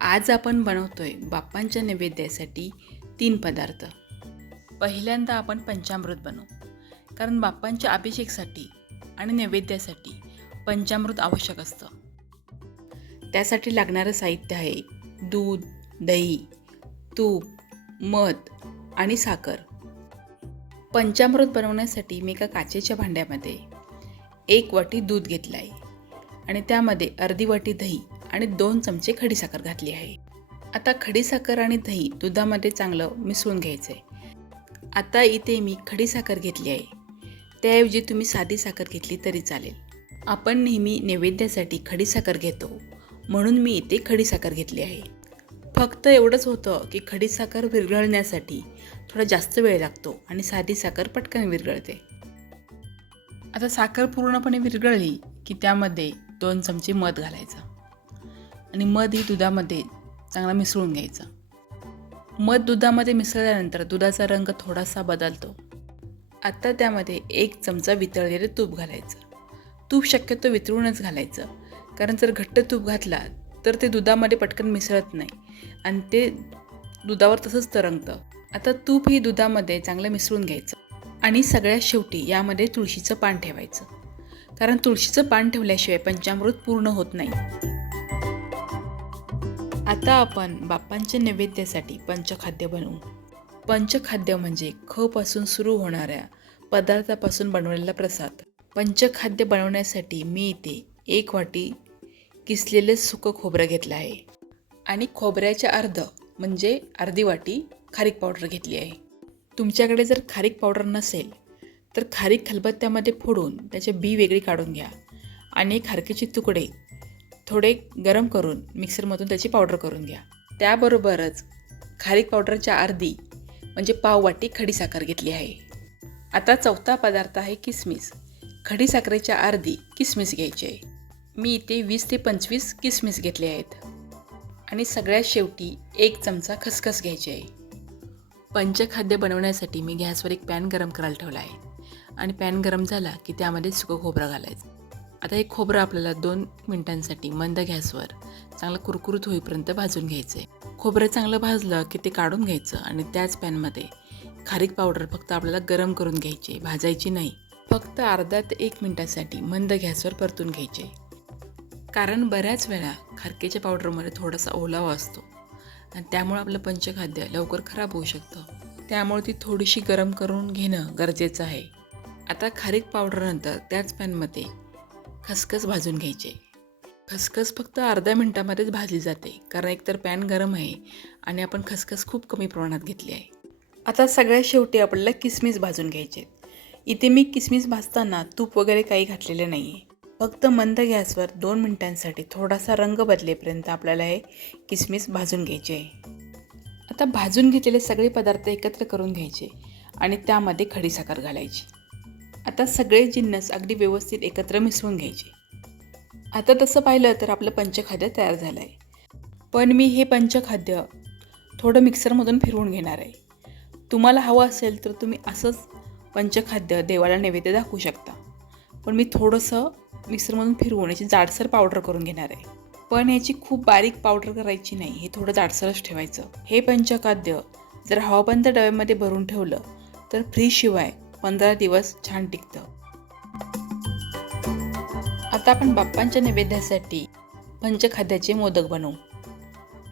आज आपण बनवतोय बाप्पांच्या नैवेद्यासाठी तीन पदार्थ. पहिल्यांदा आपण पंचामृत बनवू. कारण बाप्पांच्या अभिषेकसाठी आणि नैवेद्यासाठी पंचामृत आवश्यक असतं. त्यासाठी लागणारं साहित्य आहे दूध दही तूप मध आणि साखर. पंचामृत बनवण्यासाठी मी एका काचेच्या भांड्यामध्ये एक वाटी दूध घेतलं आहे आणि त्यामध्ये अर्धी वाटी दही आणि दोन चमचे खडीसाखर घातली आहे. आता खडीसाखर आणि दही दुधामध्ये चांगलं मिसळून घ्यायचं आहे आता इथे मी खडीसाखर घेतली आहे. त्याऐवजी तुम्ही साधी साखर घेतली तरी चालेल. आपण नेहमी नैवेद्यासाठी खडीसाखर घेतो. म्हणून मी इथे खडीसाखर घेतली आहे. फक्त एवढंच होतं की खडीसाखर विरघळण्यासाठी थोडा जास्त वेळ लागतो आणि साधी साखर पटकन विरघळते. आता साखर पूर्णपणे विरघळली की त्यामध्ये दोन चमचे मध घालायचं. आणि मध ही दुधामध्ये चांगला मिसळून घ्यायचा. मध दुधामध्ये मिसळल्यानंतर दुधाचा रंग थोडासा बदलतो. आता त्यामध्ये एक चमचा वितळलेलं तूप घालायचं. तूप शक्यतो वितळूनच घालायचं. कारण जर घट्ट तूप घातला तर ते दुधामध्ये पटकन मिसळत नाही. आणि ते दुधावर तसंच तरंगतं. आता तूप ही दुधामध्ये चांगलं मिसळून घ्यायचं. आणि सगळ्यात शेवटी यामध्ये तुळशीचं पान ठेवायचं. कारण तुळशीचं पान ठेवल्याशिवाय पंचामृत पूर्ण होत नाही. आता आपण बाप्पांच्या नैवेद्यासाठी पंचखाद्य बनवू. पंचखाद्य म्हणजे खपासून सुरू होणाऱ्या पदार्थापासून बनवलेला प्रसाद. पंचखाद्य बनवण्यासाठी मी इथे एक वाटी किसलेलं सुकं खोबरं घेतलं आहे. आणि खोबऱ्याच्या अर्ध म्हणजे अर्धी वाटी खारीक पावडर घेतली आहे. तुमच्याकडे जर खारीक पावडर नसेल तर खारीक खलबत्त्यामध्ये फोडून त्याचे बी वेगळी काढून घ्या. आणि खारकीचे तुकडे थोडे गरम करून मिक्सरमधून त्याची पावडर करून घ्या. त्याबरोबरच खारीक पावडरच्या अर्धी म्हणजे पाववाटी खडीसाखर घेतली आहे. आता चौथा पदार्थ आहे किसमिस. खडीसाखरेच्या अर्धी किसमिस घ्यायची. आहे मी इथे वीस ते पंचवीस किसमिस घेतले आहेत. आणि सगळ्यात शेवटी एक चमचा खसखस घ्यायची आहे. पंचखाद्य बनवण्यासाठी मी गॅसवर एक पॅन गरम करायला ठेवला आहे. आणि पॅन गरम झाला की त्यामध्ये सुकं खोबरं घालायचं. आता हे खोबरं आपल्याला दोन मिनटांसाठी मंद गॅसवर चांगलं कुरकुरीत होईपर्यंत भाजून घ्यायचं आहे खोबरं चांगलं भाजलं की ते काढून घ्यायचं आणि त्याच पॅनमध्ये खारीक पावडर फक्त आपल्याला गरम करून घ्यायची भाजायची नाही. फक्त अर्धा ते एक मिनटासाठी मंद गॅसवर परतून घ्यायचे. कारण बऱ्याच वेळा खारकेच्या पावडरमध्ये थोडासा ओलावा असतो आणि त्यामुळे आपलं पंचखाद्य लवकर खराब होऊ शकतं. त्यामुळे ती थोडीशी गरम करून घेणं गरजेचं आहे. आता खारीक पावडरनंतर त्याच पॅनमध्ये खसखस भाजून घ्यायचे. खसखस फक्त अर्ध्या मिनटामध्येच भाजली जाते कारण एकतर पॅन गरम आहे आणि आपण खसखस खूप कमी प्रमाणात घेतली आहे. आता सगळ्यात शेवटी आपल्याला किसमिस भाजून घ्यायचे. इथे मी किसमिस भाजताना तूप वगैरे काही घातलेलं नाही आहे फक्त मंद गॅसवर दोन मिनटांसाठी थोडासा रंग बदलेपर्यंत आपल्याला हे किसमिस भाजून घ्यायचे. आहे आता भाजून घेतलेले सगळे पदार्थ एकत्र करून घ्यायचे आणि त्यामध्ये खडीसाखर घालायची. आता सगळे जिन्नस अगदी व्यवस्थित एकत्र मिसळून घ्यायचे. आता तसं पाहिलं तर आपलं पंचखाद्य तयार झालं आहे पण मी हे पंचखाद्य थोडं मिक्सरमधून फिरवून घेणार आहे. तुम्हाला हवं असेल तर तुम्ही असंच पंचखाद्य देवाला नैवेद्य दाखवू शकता. पण मी थोडंसं मिक्सरमधून फिरवून याची जाडसर पावडर करून घेणार आहे. पण याची खूप बारीक पावडर करायची नाही हे थोडं जाडसरच ठेवायचं. हे पंचखाद्य जर हवाबंद डब्यामध्ये भरून ठेवलं तर फ्रीजशिवाय पंधरा दिवस छान टिकतं. आता आपण बाप्पांच्या नैवेद्यासाठी पंचखाद्याचे मोदक बनवू.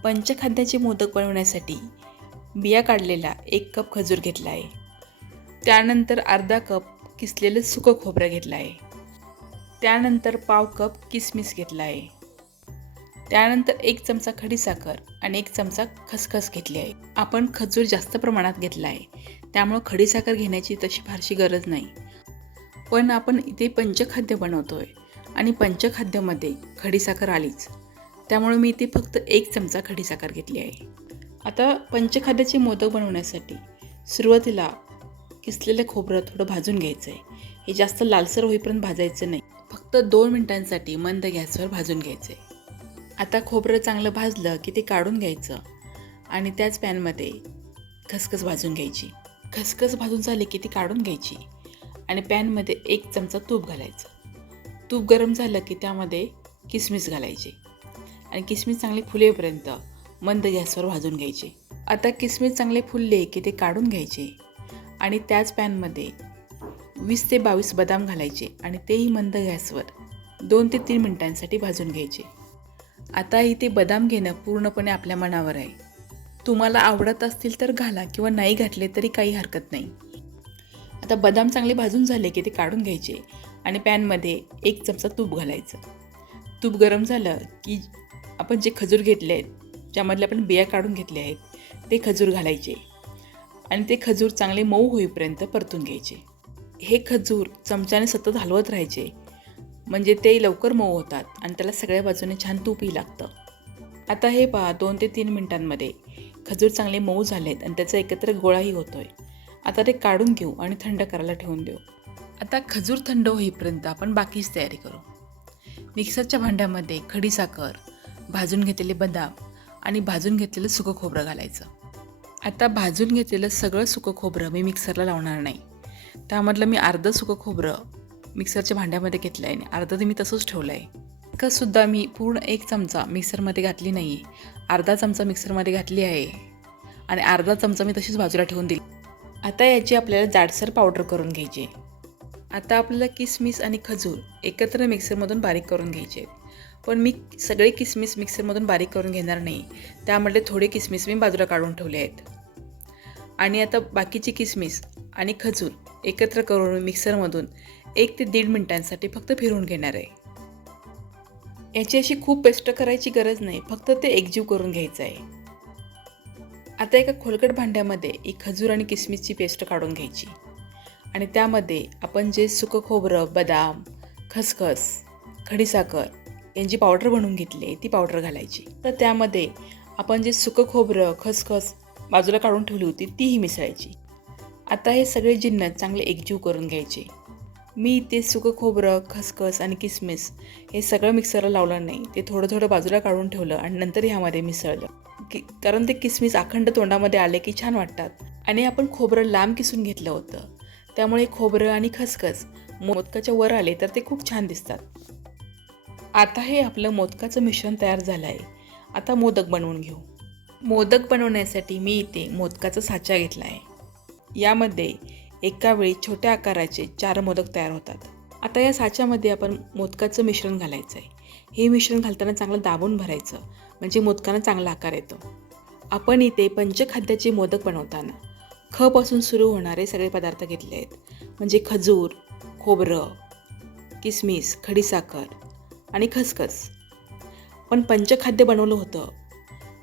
पंचखाद्याचे मोदक बनवण्यासाठी बिया काढलेला एक कप खजूर घेतला आहे त्यानंतर अर्धा कप किसलेलं सुकं खोबरं घेतलं आहे त्यानंतर पाव कप किसमिस घेतला आहे त्यानंतर एक चमचा खडीसाखर आणि एक चमचा खसखस घेतली आहे. आपण खजूर जास्त प्रमाणात घेतला आहे. त्यामुळं खडीसाखर घेण्याची तशी फारशी गरज नाही. पण आपण इथे पंचखाद्य बनवतोय आणि पंचखाद्यामध्ये खडीसाखर आलीच. त्यामुळे मी इथे फक्त एक चमचा खडीसाखर घेतली आहे. आता पंचखाद्याचे मोदक बनवण्यासाठी सुरुवातीला किसलेलं खोबरं थोडं भाजून घ्यायचं आहे हे जास्त लालसर होईपर्यंत भाजायचं नाही. फक्त दोन मिनटांसाठी मंद गॅसवर भाजून घ्यायचं आहे आता खोबरं चांगलं भाजलं की ते काढून घ्यायचं. आणि त्याच पॅनमध्ये खसखस भाजून घ्यायची. खसखस भाजून झाली की ती काढून घ्यायची. आणि पॅनमध्ये एक चमचा तूप घालायचं. तूप गरम झालं की त्यामध्ये किसमिस घालायची. आणि किसमिस चांगली फुलेपर्यंत मंद गॅसवर भाजून घ्यायचे. आता किसमिस चांगले फुलले की ते काढून घ्यायचे. आणि त्याच पॅनमध्ये वीस ते बावीस बदाम घालायचे. आणि तेही मंद गॅसवर दोन ते तीन मिनिटांसाठी भाजून घ्यायचे. आता इथे बदाम घेणं पूर्णपणे आपल्या मनावर आहे. तुम्हाला आवडत असतील तर घाला किंवा नाही घातले तरी काही हरकत नाही. आता बदाम चांगले भाजून झाले की ते काढून घ्यायचे आणि पॅनमध्ये एक चमचा तूप घालायचं. तूप गरम झालं की आपण जे खजूर घेतले आहेत ज्यामधले आपण बिया काढून घेतले आहेत ते खजूर घालायचे आणि ते खजूर चांगले मऊ होईपर्यंत परतून घ्यायचे. हे खजूर चमच्याने सतत हलवत राहायचे म्हणजे ते लवकर मऊ होतात आणि त्याला सगळ्या बाजूने छान तूपही लागतं. आता हे पहा दोन ते तीन मिनिटांमध्ये खजूर चांगले मऊ झालेत आणि त्याचा एकत्र गोळाही होतोय. आता ते काढून घेऊ आणि थंड करायला ठेवून देऊ. आता खजूर थंड होईपर्यंत आपण बाकीच तयारी करू. मिक्सरच्या भांड्यामध्ये खडीसाखर भाजून घेतलेले बदाम आणि भाजून घेतलेलं सुकं खोबरं घालायचं. आता भाजून घेतलेलं सगळं सुकं खोबरं मी मिक्सरला लावणार नाही. त्यामधलं मी अर्धं सुकं खोबरं मिक्सरच्या भांड्यामध्ये घेतलं आहे आणि अर्धं ते मी तसंच ठेवलं आहे कसुद्धा मी पूर्ण एक चमचा मिक्सरमध्ये घातली नाही अर्धा चमचा मिक्सरमध्ये घातली आहे. आणि अर्धा चमचा मी तशीच बाजूला ठेवून दिली. आता याची आपल्याला जाडसर पावडर करून घ्यायची आता आपल्याला किसमिस आणि खजूर एकत्र मिक्सरमधून बारीक करून घ्यायचे पण मी सगळे किसमिस मिक्सरमधून बारीक करून घेणार नाही. त्यामध्ये थोडे किसमिस मी बाजूला काढून ठेवले आहेत. आणि आता बाकीची किसमिस आणि खजूर एकत्र करून मिक्सरमधून एक ते दीड मिनिटांसाठी फक्त फिरून घेणार आहे. याची अशी खूप पेस्ट करायची गरज नाही फक्त ते एकजीव करून घ्यायचं आहे. आता एका खोलकट भांड्यामध्ये एक खजूर आणि किसमिसची पेस्ट काढून घ्यायची. आणि त्यामध्ये आपण जे सुकं खोबरं बदाम खसखस खडीसाखर यांची पावडर बनवून घेतली आहे ती पावडर घालायची. तर त्यामध्ये आपण जे सुकं खोबरं खसखस बाजूला काढून ठेवली होती तीही मिसळायची. आता हे सगळे जिन्नस चांगले एकजीव करून घ्यायचे. मी ते सुकं खोबरं खसखस आणि किसमिस हे सगळं मिक्सरला लावलं नाही. ते थोडं थोडं बाजूला काढून ठेवलं आणि नंतर ह्यामध्ये मिसळलं. की कारण ते किसमिस अखंड तोंडामध्ये आले की छान वाटतात. आणि आपण खोबरं लांब किसून घेतलं होतं. त्यामुळे खोबरं आणि खसखस मोदकाच्या वर आले तर ते खूप छान दिसतात. आता हे आपलं मोदकाचं मिश्रण तयार झालं आहे आता मोदक बनवून घेऊ. मोदक बनवण्यासाठी मी इथे मोदकाचा साचा घेतला आहे यामध्ये एका वेळी छोट्या आकाराचे चार मोदक तयार होतात. आता या साच्यामध्ये आपण मोदकाचं मिश्रण घालायचं आहे हे मिश्रण घालताना चांगलं दाबून भरायचं. म्हणजे मोदकांना चांगला आकार येतो. आपण इथे पंचखाद्याचे मोदक बनवताना खपासून सुरू होणारे सगळे पदार्थ घेतले आहेत. म्हणजे खजूर खोबरं किसमिस खडीसाखर आणि खसखस. पण पंचखाद्य बनवलं होतं.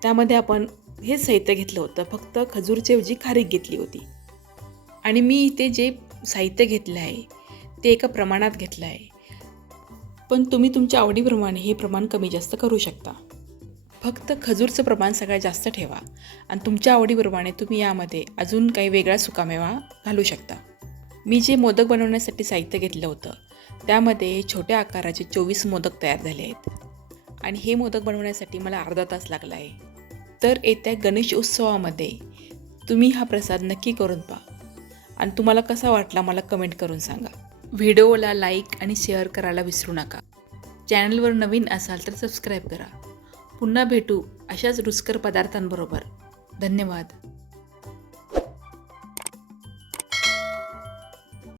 त्यामध्ये आपण हेच साहित्य घेतलं होतं. फक्त खजूरची ऐवजी खारीक घेतली होती. आणि मी इथे जे साहित्य घेतलं आहे ते एका प्रमाणात घेतलं आहे पण तुम्ही तुमच्या आवडीप्रमाणे हे प्रमाण कमी जास्त करू शकता. फक्त खजूरचं प्रमाण सगळ्यात जास्त ठेवा आणि तुमच्या आवडीप्रमाणे तुम्ही यामध्ये अजून काही वेगळा सुकामेवा घालू शकता. मी जे मोदक बनवण्यासाठी साहित्य घेतलं होतं त्यामध्ये छोट्या आकाराचे चोवीस मोदक तयार झाले आहेत. आणि हे मोदक बनवण्यासाठी मला अर्धा तास लागला आहे तर येत्या गणेश उत्सवामध्ये तुम्ही हा प्रसाद नक्की करून पहा. आणि तुम्हाला कसा वाटला मला कमेंट करून सांगा. व्हिडिओला लाईक आणि शेअर करायला विसरू नका. चॅनलवर नवीन असाल तर सबस्क्राईब करा. पुन्हा भेटू अशाच रुचकर पदार्थांबरोबर. धन्यवाद.